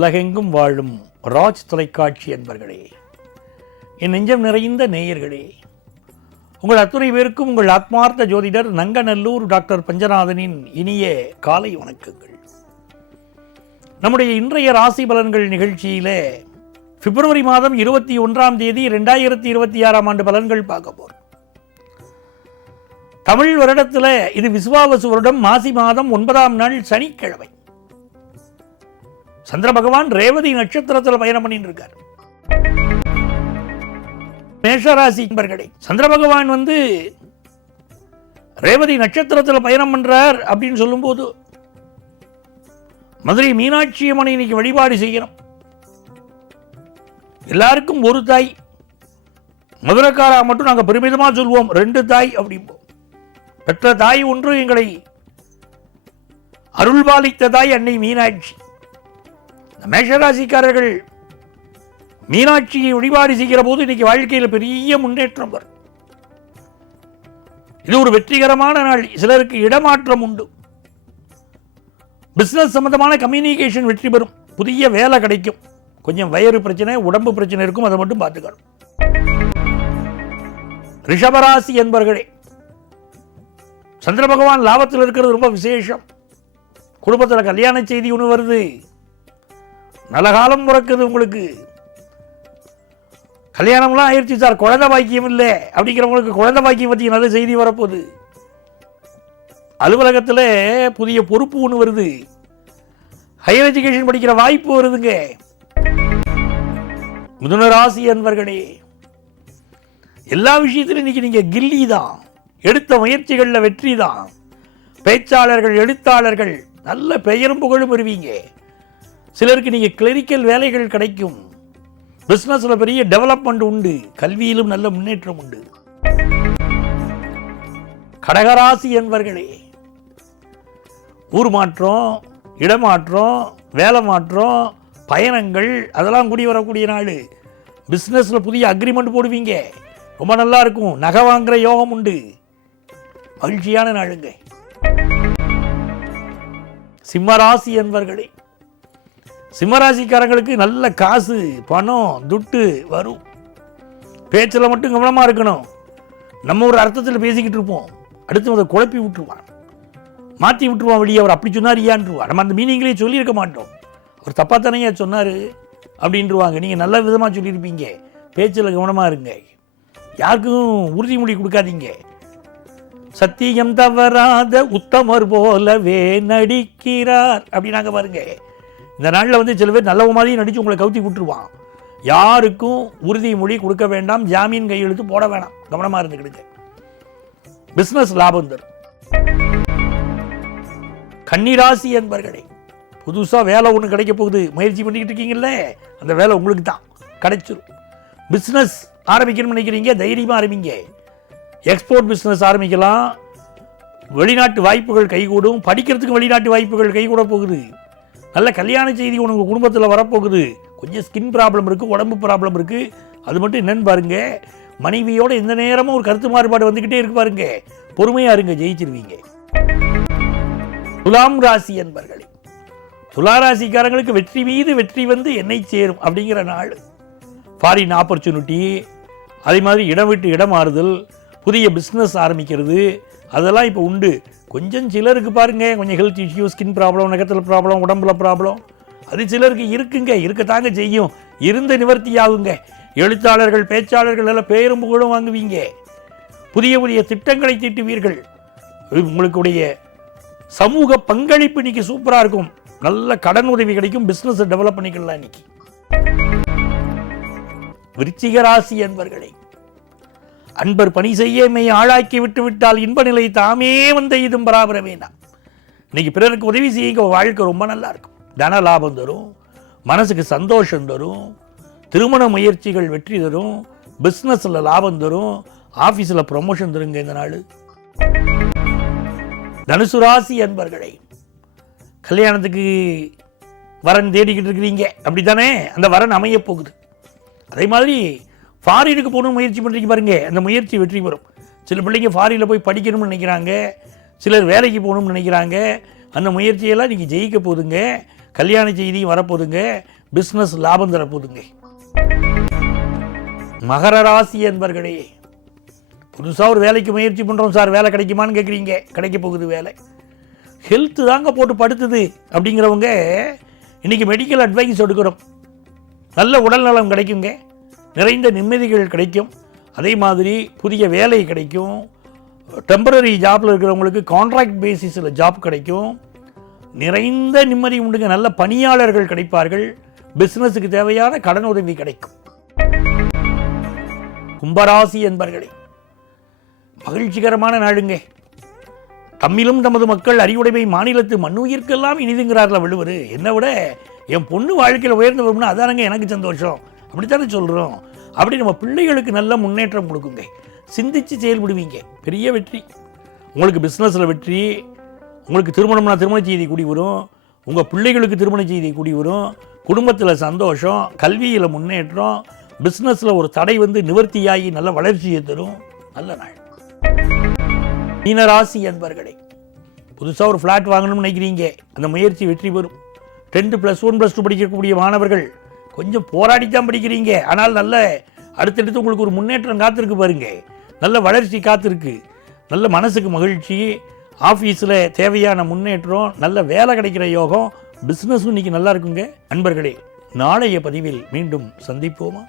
உலகெங்கும் வாழும் ராஜ் தொலைக்காட்சி அன்பர்களே, என் நெஞ்சம் நிறைந்த நேயர்களே, உங்கள் அத்துணை பேருக்கும் உங்கள் ஆத்மார்த்த ஜோதிடர் நங்கநல்லூர் டாக்டர் பஞ்சநாதனின் இனிய காலை வணக்கங்கள். நம்முடைய இன்றைய ராசி பலன்கள் நிகழ்ச்சியில் பிப்ரவரி மாதம் 21ஆம் தேதி 2026ஆம் ஆண்டு பலன்கள் பார்க்க போகிறோம். தமிழ் வருடத்தில் இது விசுவாவசு வருடம், மாசி மாதம் 9ஆம் நாள் சனிக்கிழமை. சந்திர பகவான் ரேவதி நட்சத்திரத்தில் பயணம் பண்ணிட்டு இருக்கார். மேஷராசி நண்பர்களே, சந்திர பகவான் ரேவதி நட்சத்திரத்தில் பயணம் பண்றார் அப்படின்னு சொல்லும்போது மதுரை மீனாட்சி அம்மனை இன்னைக்கு வழிபாடு செய்யணும். எல்லாருக்கும் ஒரு தாய், மதுரைக்காரா மட்டும் நாங்கள் பெருமிதமாக சொல்வோம் 2 தாய் அப்படிம்போம். பெற்ற தாய் ஒன்று, எங்களை அருள்பாலித்த தாய் அன்னை மீனாட்சி. மேஷராசிக்காரர்கள் மீனாட்சியை வழிபாடு செய்கிற போது இன்னைக்கு வாழ்க்கையில் பெரிய முன்னேற்றம் வரும். இது ஒரு வெற்றிகரமான நாள். சிலருக்கு இடமாற்றம் உண்டு, பிசினஸ் சம்பந்தமான கம்யூனிகேஷன் வெற்றி பெறும், புதிய வேலை கிடைக்கும். கொஞ்சம் வயிறு பிரச்சனை, உடம்பு பிரச்சனை இருக்கும், அதை மட்டும் பார்த்துக்கணும். ரிஷபராசி என்பர்களே, சந்திர பகவான் லாபத்தில் இருக்கிறது ரொம்ப விசேஷம். குடும்பத்தில் கல்யாண செய்தி ஒன்று வருது, நல்ல காலம் பிறக்குது. உங்களுக்கு கல்யாணம்லாம் ஆயிடுச்சு சார், குழந்தை பாக்கியம் இல்லை அப்படிங்கிறவங்களுக்கு குழந்தை பாக்கியம் பற்றி நல்ல செய்தி வரப்போகுது. அலுவலகத்தில் புதிய பொறுப்பு ஒன்று வருது, ஹையர் எஜுகேஷன் படிக்கிற வாய்ப்பு வருதுங்க. மிதுனராசி அன்பர்களே, எல்லா விஷயத்திலும் இன்னைக்கு நீங்க கில்லி தான். எடுத்த முயற்சிகளில் வெற்றி தான். பேச்சாளர்கள், எழுத்தாளர்கள் நல்ல பெயரும் புகழும் பெறுவீங்க. சிலருக்கு நீங்க கிளரிக்கல் வேலைகள் கிடைக்கும். பிசினஸ்ல பெரிய டெவலப்மெண்ட் உண்டு. கல்வியிலும் நல்ல முன்னேற்றம் உண்டு. கடகராசி என்பர்களே, ஊர் மாற்றம், இடமாற்றம், வேலை மாற்றம், பயணங்கள் அதெல்லாம் கூடி வரக்கூடிய நாள். பிசினஸ்ல புதிய அக்ரிமெண்ட் போடுவீங்க, ரொம்ப நல்லா இருக்கும். நகை வாங்குற யோகம் உண்டு. மகிழ்ச்சியான நாளுங்க. சிம்மராசி என்பர்களே, சிம்மராசிக்காரங்களுக்கு நல்ல காசு, பணம், துட்டு வரும். பேச்சில் மட்டும் கவனமாக இருக்கணும். நம்ம ஒரு அர்த்தத்தில் பேசிக்கிட்டு இருப்போம், அடுத்து அதை குழப்பி விட்டுருவான், மாற்றி விட்டுருவான் வெளியே. அவர் அப்படி சொன்னார் ஏன்ருவான். நம்ம அந்த மீனிங்லேயே சொல்லியிருக்க மாட்டோம். அவர் தப்பாக தானே சொன்னார் அப்படின்ட்டுருவாங்க. நீங்கள் நல்ல விதமாக சொல்லியிருப்பீங்க. பேச்சில் கவனமாக இருங்க. யாருக்கும் உறுதிமொழி கொடுக்காதீங்க. சத்தியம் தவறாத உத்தமர் போலவே நடிக்கிறார் அப்படின்னாங்க பாருங்க. இந்த நாளில் சில பேர் நல்ல மாதிரி நடித்து உங்களை கவுத்தி விட்டுருவான். யாருக்கும் உறுதிமொழி கொடுக்க வேண்டாம், ஜாமீன் கையெழுத்து போட வேணாம். கவனமாக இருந்துக்கிடுங்க. பிஸ்னஸ் லாபம் தரும். கன்னிராசி என்பர்களே, புதுசாக வேலை ஒன்று கிடைக்க போகுது. முயற்சி பண்ணிக்கிட்டு இருக்கீங்கல்ல, அந்த வேலை உங்களுக்கு தான் கிடைச்சிடும். பிஸ்னஸ் ஆரம்பிக்கணும்னு நினைக்கிறீங்க, தைரியமாக ஆரம்பிங்க. எக்ஸ்போர்ட் பிஸ்னஸ் ஆரம்பிக்கலாம். வெளிநாட்டு வாய்ப்புகள் கைகூடும். படிக்கிறதுக்கு வெளிநாட்டு வாய்ப்புகள் கைகூட போகுது. நல்ல கல்யாண செய்தி உங்கள் குடும்பத்தில் வரப்போகுது. கொஞ்சம் ஸ்கின் ப்ராப்ளம் இருக்குது, உடம்பு ப்ராப்ளம் இருக்குது. அது மட்டும் என்னன்னு பாருங்க. மனைவியோட எந்த நேரமும் ஒரு கருத்து மாறுபாடு வந்துக்கிட்டே இருக்கு பாருங்க. பொறுமையாக இருங்க, ஜெயிச்சிருவீங்க. துலாம் ராசி என்பர்களே, துளாராசிக்காரங்களுக்கு வெற்றி மீது வெற்றி என்னை சேரும் அப்படிங்கிற நாள். ஃபாரின் ஆப்பர்ச்சுனிட்டி, அதே மாதிரி இடம் விட்டு இடம் மாறுதல், புதிய பிஸ்னஸ் ஆரம்பிக்கிறது, அதெல்லாம் இப்போ உண்டு. கொஞ்சம் சிலருக்கு பாருங்க, கொஞ்சம் ஹெல்த் இஷ்யூ, ஸ்கின் ப்ராப்ளம், நகத்தில் ப்ராப்ளம், உடம்புல ப்ராப்ளம், அது சிலருக்கு இருக்குங்க, இருக்கத்தாங்க செய்யும். இருந்த நிவர்த்தி ஆகுங்க. எழுத்தாளர்கள், பேச்சாளர்கள் எல்லாம் பேரும் புகழும் வாங்குவீங்க. புதிய புதிய திட்டங்களை தீட்டுவீர்கள். உங்களுடைய சமூக பங்களிப்பு இன்னைக்கு சூப்பராக இருக்கும். நல்ல கடன் உதவி கிடைக்கும். பிஸ்னஸ் டெவலப் பண்ணிக்கலாம் இன்னைக்கு. விருச்சிக ராசி என்பர்களே, அன்பர் பணி செய்ய மெய் ஆளாக்கி விட்டு விட்டால் இன்ப நிலை தாமே இதும் பராபர வேண்டாம். இன்னைக்கு பிறருக்கு உதவி செய்ய வாழ்க்கை ரொம்ப நல்லா இருக்கும். தன லாபம் தரும், மனசுக்கு சந்தோஷம் தரும், திருமண முயற்சிகள் வெற்றி தரும், பிஸ்னஸில் லாபம் தரும், ஆஃபீஸில் ப்ரொமோஷன் தருங்க இந்த நாள். தனுசு ராசி அன்பர்களே, கல்யாணத்துக்கு வரன் தேடிக்கிட்டு இருக்கிறீங்க அப்படி தானே? அந்த வரன் அமைய போகுது. அதே மாதிரி ஃபாரினுக்கு போகணும்னு முயற்சி பண்ணுறீங்க பாருங்க, அந்த முயற்சி வெற்றி பெறும். சில பிள்ளைங்க ஃபாரினில் போய் படிக்கணும்னு நினைக்கிறாங்க, சிலர் வேலைக்கு போகணும்னு நினைக்கிறாங்க. அந்த முயற்சியெல்லாம் நீங்கள் ஜெயிக்க போதுங்க. கல்யாண செய்தியும் வரப்போதுங்க. பிஸ்னஸ் லாபம் தரப்போதுங்க. மகர ராசி என்பர்களே, புதுசாக ஒரு வேலைக்கு முயற்சி பண்ணுறோம் சார், வேலை கிடைக்குமான்னு கேட்குறீங்க. கிடைக்க போகுது வேலை. ஹெல்த்து தாங்க போட்டு படுத்துது அப்படிங்கிறவங்க இன்றைக்கி மெடிக்கல் அட்வைஸ் எடுக்கிறோம். நல்ல உடல் நலம் கிடைக்குங்க. நிறைந்த நிம்மதிகள் கிடைக்கும். அதே மாதிரி புதிய வேலை கிடைக்கும். டெம்பரரி ஜாப்பில் இருக்கிறவங்களுக்கு கான்ட்ராக்ட் பேசிஸில் ஜாப் கிடைக்கும். நிறைந்த நிம்மதி உண்டுங்க. நல்ல பணியாளர்கள் கிடைப்பார்கள். பிஸ்னஸுக்கு தேவையான கடன் உதவி கிடைக்கும். கும்பராசி என்பர்களே, மகிழ்ச்சிகரமான நாளுங்க. தம்மிலும் தமது மக்கள் அறிவுடைமை மாநிலத்து மண்ணுயிர்க்கெல்லாம் இனிதுங்கிறார்ல வள்ளுவர். என்னை விட என் பொண்ணு வாழ்க்கையில் உயர்ந்து வரும்னா அதானங்க எனக்கு சந்தோஷம். அப்படித்தானே சொல்கிறோம். அப்படி நம்ம பிள்ளைகளுக்கு நல்ல முன்னேற்றம் கொடுக்குங்க. சிந்தித்து செயல்படுவீங்க. பெரிய வெற்றி. உங்களுக்கு பிஸ்னஸில் வெற்றி. உங்களுக்கு திருமணம்னா திருமண செய்தி கூடி வரும். உங்கள் பிள்ளைகளுக்கு திருமண செய்தி கூடி வரும். குடும்பத்தில் சந்தோஷம். கல்வியில் முன்னேற்றம். பிஸ்னஸில் ஒரு தடை நிவர்த்தியாகி நல்ல வளர்ச்சியை தரும். நல்ல நாள். மீனராசி என்பர்களே, புதுசாக ஒரு ஃப்ளாட் வாங்கணும்னு நினைக்கிறீங்க. அந்த முயற்சி வெற்றி பெறும். 10th +1 +2 படிக்கக்கூடிய மாணவர்கள் கொஞ்சம் போராடித்தான் படிக்கிறீங்க. ஆனால் நல்ல அடுத்தடுத்து உங்களுக்கு ஒரு முன்னேற்றம் காத்திருக்கு பாருங்க. நல்ல வளர்ச்சி காத்திருக்கு. நல்ல மனசுக்கு மகிழ்ச்சி. ஆஃபீஸில் தேவையான முன்னேற்றம். நல்ல வேலை கிடைக்கிற யோகம். பிஸ்னஸும் இன்னைக்கு நல்லா இருக்குங்க. நண்பர்களே, நாளைய பதிவில் மீண்டும் சந்திப்போமா?